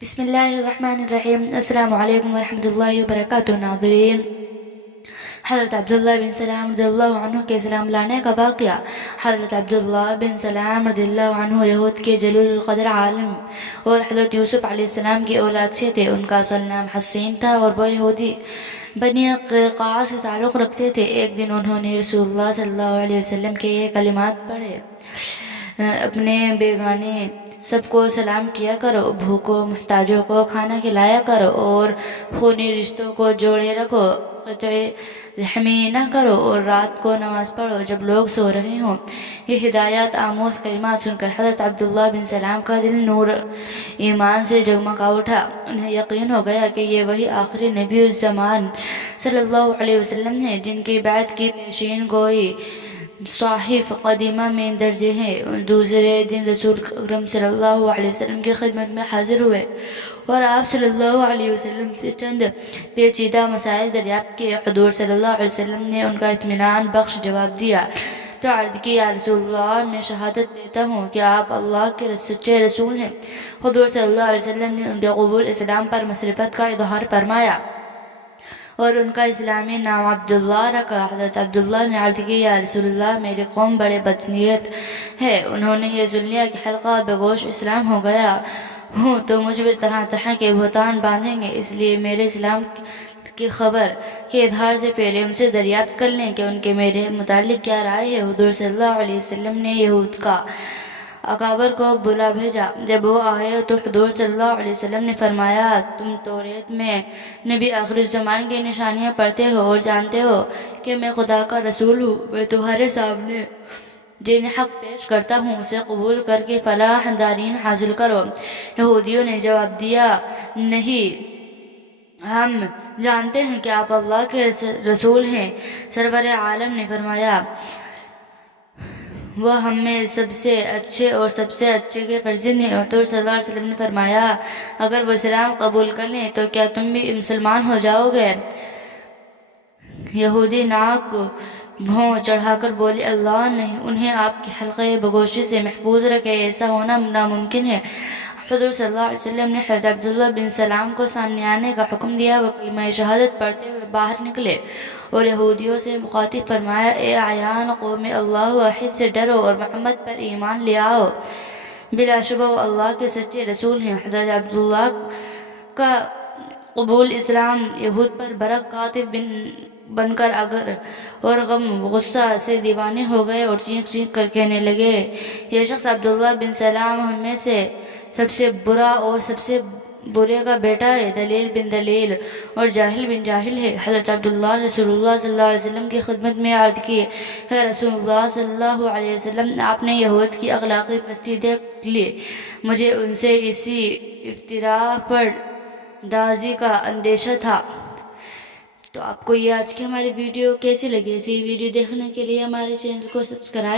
بسم اللہ الرحمن الرحیم۔ السلام علیکم ورحمۃ اللہ وبرکاتہ۔ ناظرین، حضرت عبداللہ بن سلام رضی اللہ عنہ کے اسلام لانے کا واقعہ۔ حضرت عبداللہ بن سلام رضی اللہ عنہ یہود کے جلیل القدر عالم اور حضرت یوسف علیہ السلام کی اولاد سے تھے۔ ان کا اصل نام حسین تھا اور وہ یہودی بنی قیقاع سے تعلق رکھتے تھے۔ ایک دن انہوں نے رسول اللہ صلی اللہ علیہ وسلم کے یہ کلمات پڑھے: اپنے بیگانے سب کو سلام کیا کرو، بھوکوں محتاجوں کو کھانا کھلایا کرو اور خونی رشتوں کو جوڑے رکھو، قطع رحمی نہ کرو اور رات کو نماز پڑھو جب لوگ سو رہے ہوں۔ یہ ہدایات آموز کلمات سن کر حضرت عبداللہ بن سلام کا دل نور ایمان سے جگمگا اٹھا۔ انہیں یقین ہو گیا کہ یہ وہی آخری نبی الزمان صلی اللہ علیہ وسلم ہیں جن کی بیعت کی پیشین گوئی صحائف قدیمہ میں درج ہے۔ دوسرے دن رسول اکرم صلی اللہ علیہ وسلم کی خدمت میں حاضر ہوئے اور آپ صلی اللہ علیہ وسلم سے چند پیچیدہ مسائل دریافت کیے۔ حضور صلی اللہ علیہ وسلم نے ان کا اطمینان بخش جواب دیا تو عرض کی: یا رسول اللہ، میں شہادت دیتا ہوں کہ آپ اللہ کے سچے رسول ہیں۔ حضور صلی اللہ علیہ وسلم نے ان کے قبول اسلام پر مسرت کا اظہار فرمایا اور ان کا اسلامی نام عبداللہ رکھا۔ حضرت عبداللہ نے عرض کی: یا رسول اللہ، میری قوم بڑے بدنیت ہے۔ انہوں نے یہ سن لیا کہ حلقہ بگوش اسلام ہو گیا ہوں تو مجھ پر طرح طرح کے بہتان باندھیں گے، اس لیے میرے اسلام کی خبر کے اظہار سے پہلے ان سے دریافت کر لیں کہ ان کے میرے متعلق کیا رائے ہے۔ حضور صلی اللہ علیہ وسلم نے یہود کا اکابر کو بلا بھیجا۔ جب وہ آئے تو حضور صلی اللہ علیہ وسلم نے فرمایا: تم توریت میں نبی آخر الزمان کی نشانیاں پڑھتے ہو اور جانتے ہو کہ میں خدا کا رسول ہوں۔ میں تمہارے سامنے دین حق پیش کرتا ہوں، اسے قبول کر کے فلاح دارین حاصل کرو۔ یہودیوں نے جواب دیا: نہیں، ہم جانتے ہیں کہ آپ اللہ کے رسول ہیں۔ سرور عالم نے فرمایا: وہ ہم میں سب سے اچھے اور سب سے اچھے کے فرزند ہیں۔ حضور صلی اللہ علیہ وسلم نے فرمایا: اگر وہ اسلام قبول کر لیں تو کیا تم بھی مسلمان ہو جاؤ گے؟ یہودی ناک بھوں چڑھا کر بولے: اللہ نے انہیں آپ کے حلقے بگوشی سے محفوظ رکھے، ایسا ہونا ناممکن ہے۔ حضور صلی اللہ علیہ وسلم نے حضرت عبداللہ بن سلام کو سامنے آنے کا حکم دیا۔ وہ کلمہ شہادت پڑھتے ہوئے باہر نکلے اور یہودیوں سے مخاطب فرمایا: اے اعیان قوم، اللہ واحد سے ڈرو اور محمد پر ایمان لے آؤ۔ بلا شبہ وہ اللہ کے سچے رسول ہیں۔ حضرت عبداللہ کا قبول اسلام یہود پر برق کاتب بن کر اگر اور غم غصہ سے دیوانے ہو گئے اور چیخ چیخ کر کہنے لگے: یہ شخص عبداللہ بن سلام ہم میں سے سب سے برا اور سب سے برے کا بیٹا ہے، دلیل بن دلیل اور جاہل بن جاہل ہے۔ حضرت عبداللہ رسول اللہ صلی اللہ علیہ وسلم کی خدمت میں عرض کی: ہے رسول اللہ صلی اللہ علیہ وسلم، آپ نے یہود کی اخلاقی پستی دیکھ لی، مجھے ان سے اسی افتراء پر دازی کا اندیشہ تھا۔ تو آپ کو یہ آج کی ہماری ویڈیو کیسی لگی؟ ایسی ویڈیو دیکھنے کے لیے ہمارے چینل کو سبسکرائب